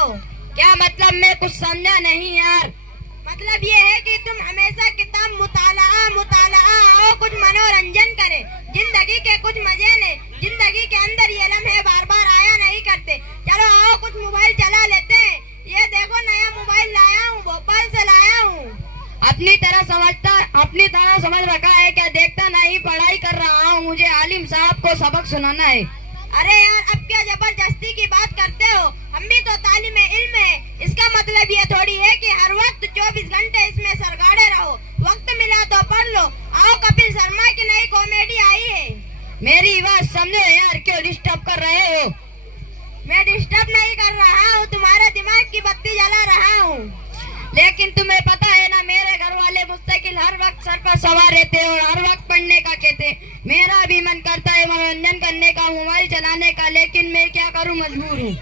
हो? क्या मतलब? मैं कुछ समझा नहीं यार। मतलब ये है कि तुम हमेशा किताब मुताला और कुछ मनोरंजन करे, जिंदगी के कुछ मजे ले। जिंदगी के अंदर ये लम्हे बार बार आया नहीं करते। चलो आओ कुछ मोबाइल चला लेते हैं। ये देखो नया मोबाइल लाया हूँ, भोपाल से लाया हूँ। अपनी तरह समझ रखा है क्या? देखता नहीं, पढ़ाई कर रहा हूँ। मुझे आलिम साहब को सबक सुनाना है। अरे यार, अब क्या जबरदस्ती की बात करते हो? हम भी तो तालीमे इल्म है। इसका मतलब ये थोड़ी है कि हर वक्त 24 घंटे इसमें सरगाड़े रहो। वक्त मिला तो पढ़ लो। आओ, कपिल शर्मा की नई कॉमेडी आई है। मेरी बात समझो यार, क्यों डिस्टर्ब कर रहे हो? मैं डिस्टर्ब नहीं कर रहा हूँ, तुम्हारे दिमाग की बत्ती जला रहा हूँ। लेकिन तुम्हें पता है ना, मेरे घर वाले मुस्तकिल हर वक्त सर पर सवार रहते हैं और हर वक्त पढ़ने का कहते हैं। मेरा भी मन करता है मनोरंजन करने का, मोबाइल चलाने का, लेकिन मैं क्या करूं, मजबूर हूँ।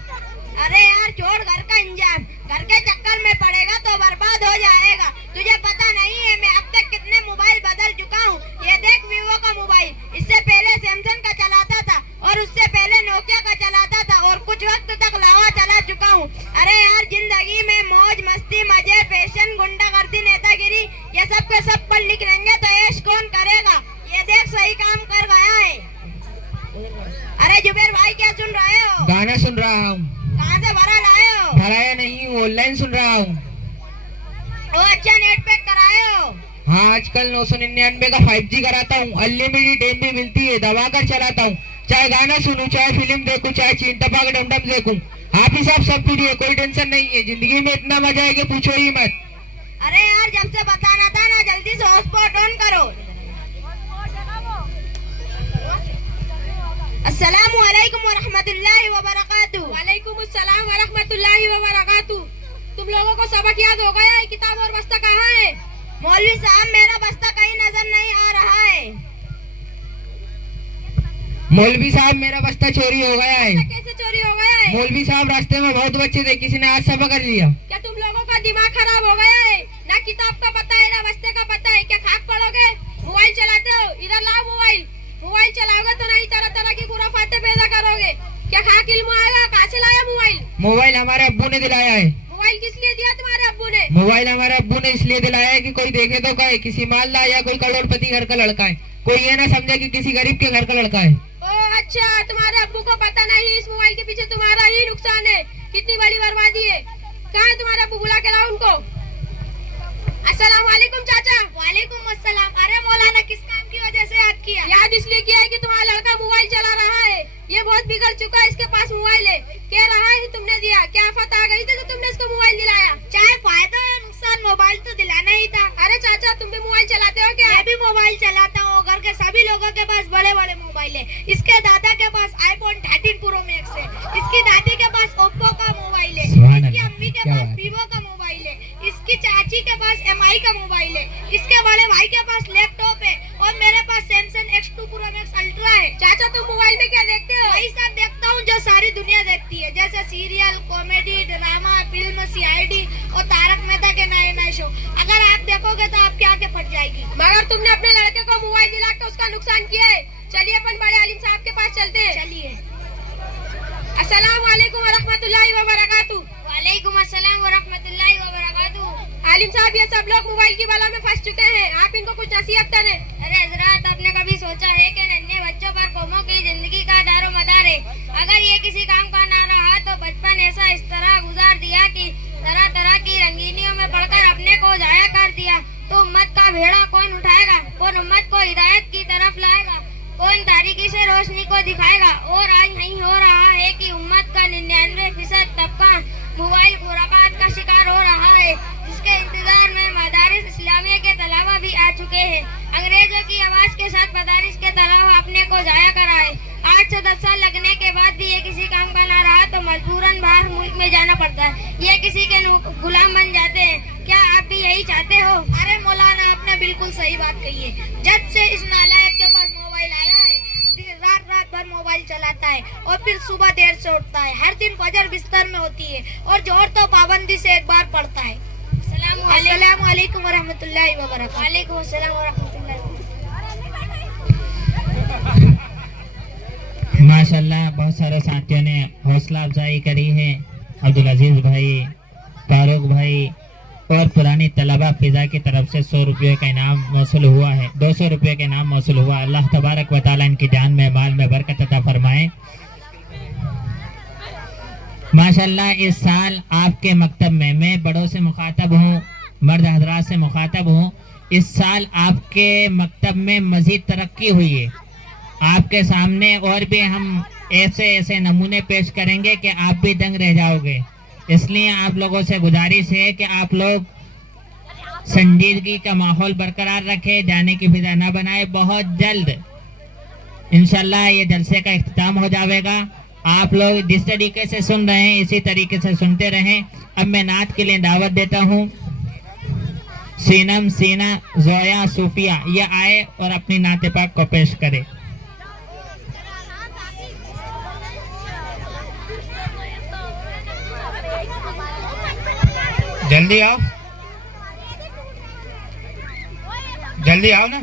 अरे यार, छोड़ घर का इंजाम। घर के चक्कर में पड़ेगा तो बर्बाद हो जाएगा। तुझे पता नहीं है मैं अब तक कितने मोबाइल बदल चुका हूँ। ये देख वीवो का मोबाइल, इससे पहले सैमसंग का चलाता था और उससे पहले नोकिया का चलाता था और कुछ वक्त तक लावा चला चुका हूँ। अरे यार, जिंदगी में मौज मस्ती, मजे, फैशन, गुंडागर्दी, नेतागिरी, ये सब के सब पढ़ लिख लेंगे तो ऐश कौन करेगा? ये देख सही काम कर गया है। अरे जुबेर भाई, क्या सुन रहे हो? गाना सुन रहा हूँ। कहाँ से भरा लाए हो? भराया नहीं, ऑनलाइन सुन रहा हूँ। ओ अच्छा, नेट पैक कराए हो? हाँ, आजकल 999 का 5G कराता हूँ। अनलिमिटेड एमबी मिलती है, दबा कर चलाता हूँ। चाहे गाना सुनूं, चाहे फिल्म देखूं, चाहे चीन टपाक डमडम देखूं, आप ही सब फ्री है। कोई टेंशन नहीं है। जिंदगी में इतना मजा है कि पूछो ही मत। अरे यार, जब से बताना था ना, जल्दी से हॉटस्पॉट ऑन करो। अस्सलामु अलैकुम व रहमतुल्लाहि व बरकातुहू। वालेकुम अस्सलाम व रहमतुल्लाहि व बरकातुहू। तुम लोगों को सबक याद हो गया है? किताब और बस्ता कहाँ है? मौलवी साहब, मेरा बस्ता कहीं नजर नहीं आ रहा है। मौलवी साहब, मेरा बस्ता चोरी हो गया है। कैसे चोरी हो गया है? मौलवी साहब, रास्ते में बहुत बच्चे थे, किसी ने हाथ से पकड़ लिया। क्या तुम लोगों का दिमाग खराब हो गया है? ना किताब का पता है, ना बस्ते का पता है। क्या खाक पढ़ोगे? मोबाइल चलाते हो? इधर लाओ मोबाइल। मोबाइल चलाओगे तो नहीं तरह तरह की खुराफातें पैदा करोगे। क्या खाक इल्म आएगा? कहाँ से लाया मोबाइल? मोबाइल हमारे अब्बू ने दिलाया है। मोबाइल किस लिए दिया तुम्हारे अब्बू ने? मोबाइल हमारे अब्बू ने इसलिए दिलाया है कि कोई देखे तो कहे किसी मालदार या कोई करोड़पति घर का लड़का है। कोई ये ना समझे कि किसी गरीब के घर का लड़का है। ओ अच्छा, तुम्हारे अब्बू को पता नहीं इस मोबाइल के पीछे तुम्हारा ही नुकसान है। कितनी बड़ी बर्बादी है। कहाँ है तुम्हारे अब्बू? बुला के लाओ उनको। अस्सलाम वालेकुम चाचा। वालेकुम अस्सलाम। अरे मौलाना, किस काम की वजह से याद किया? याद इसलिए किया है कि तुम्हारा लड़का मोबाइल चला रहा है। ये बहुत बिगड़ चुका है, इसके पास मोबाइल है। कह रहा है तुमने दिया। क्या आफत आ गई थी तो तुमने इसको मोबाइल दिलाया? चाहे फायदा या नुकसान, मोबाइल तो दिलाना ही था। अरे चाचा, तुम भी मोबाइल चलाते हो क्या? मैं भी मोबाइल चलाता हूँ। घर के सभी लोगों के पास बड़े बड़े मोबाइल है। इसके दादा के पास iPhone 13 Pro Max है। इसकी दादी के पास ओप्पो का मोबाइल है। इसकी अम्मी के पास वीवो का मोबाइल है। इसकी चाची के पास MI का मोबाइल है। इसके बड़े भाई के पास लैपटॉप है और मेरे पास Samsung X2 Pro Max Ultra है। चाचा, तुम मोबाइल में क्या देखते हो? वही सब देखता हूँ जो सारी दुनिया देखती है, जैसे serial, comedy, drama, film, CID और तारक मेहता के नए नए शो। अगर आप देखोगे तो आपकी आंखें फट जाएगी। मगर तुमने अपने लड़के को मोबाइल दिला के उसका नुकसान किया है। चलिए अपन बड़े आलिम साहब के पास चलते हैं। चलिए। अस्सलाम वालेकुम व रहमतुल्लाहि व बरकातुहू। वालेकुम अस्सलाम व रहमतुल्लाहि व बरकातुहू। आलिम साहब, ये सब लोग मोबाइल की बला में फंस चुके हैं। आप इनको कुछ नसीहत करें। अरे हजरात, आपने कभी सोचा है कि नन्हे बच्चों पर कौमों की जिंदगी का दारो मदार है? अगर ये किसी काम का ना रहा तो बचपन ऐसा इस तरह गुजार दिया कि तरह तरह की रंगीनियों में पढ़कर अपने को जाया कर दिया, तो उम्मत का भेड़ा कौन उठाएगा? कौन उम्मत को हिदायत की तरफ लाएगा? कौन तारीकी से रोशनी को दिखाएगा? और आज नहीं हो रहा है कि उम्मत का 99% तबका मोबाइल खुराफात का शिकार हो रहा है, जिसके इंतजार में मदारिस इस्लामिया के तलबा भी आ चुके हैं। अंग्रेजों की आवाज के साथ मदारिस के तलबा अपने को जाया कराए। 8 से 10 साल लगने के बाद भी ये किसी काम का ना रहा तो मजबूरन बाहर मुल्क में जाना पड़ता है। ये किसी के गुलाम बन जाते हैं। क्या आप भी यही चाहते हो? अरे मौलाना, आपने बिल्कुल सही बात कही है। जब से इस नालायक के पास मोबाइल आया है, रात भर मोबाइल चलाता है और फिर सुबह देर से उठता है। हर दिन फजर बिस्तर में होती है और जोहर तो पाबंदी से एक बार पढ़ता है। अस्सलामु अलैकुम व रहमतुल्लाहि व बरकातुहू। वालेकुम अस्सलाम व रहमतुल्लाहि। माशाल्लाह, बहुत सारे साथियों ने हौसला अफजाई करी है। अब्दुल अजीज भाई, फारूक भाई और पुरानी तलबा फिजा की तरफ से 100 रुपये का इनाम मौसूल हुआ है। 200 रुपये का इनाम मौसूल हुआ। अल्लाह तबारक व तआला इनकी जान में माल में बरकत अता फरमाए। माशाल्लाह इस साल आपके मकतब में, मैं बड़ों से मुखातब हूँ, मर्द हजरात से मुखातब हूँ, इस साल आपके मकतब में मजीद तरक्की हुई है। आपके सामने और भी हम ऐसे ऐसे नमूने पेश करेंगे कि आप भी दंग रह जाओगे। इसलिए आप लोगों से गुजारिश है कि आप लोग संजीदगी का माहौल बरकरार रखें, जाने की फिजा न बनाए। बहुत जल्द इंशाल्लाह ये जलसे का इख्तिताम हो जाएगा। आप लोग जिस तरीके से सुन रहे हैं इसी तरीके से सुनते रहें। अब मैं नात के लिए दावत देता हूँ। सीनम, सीना, जोया, सूफिया ये आए और अपनी नात पाक को पेश करे। जल्दी आओ, जल्दी आओ ना।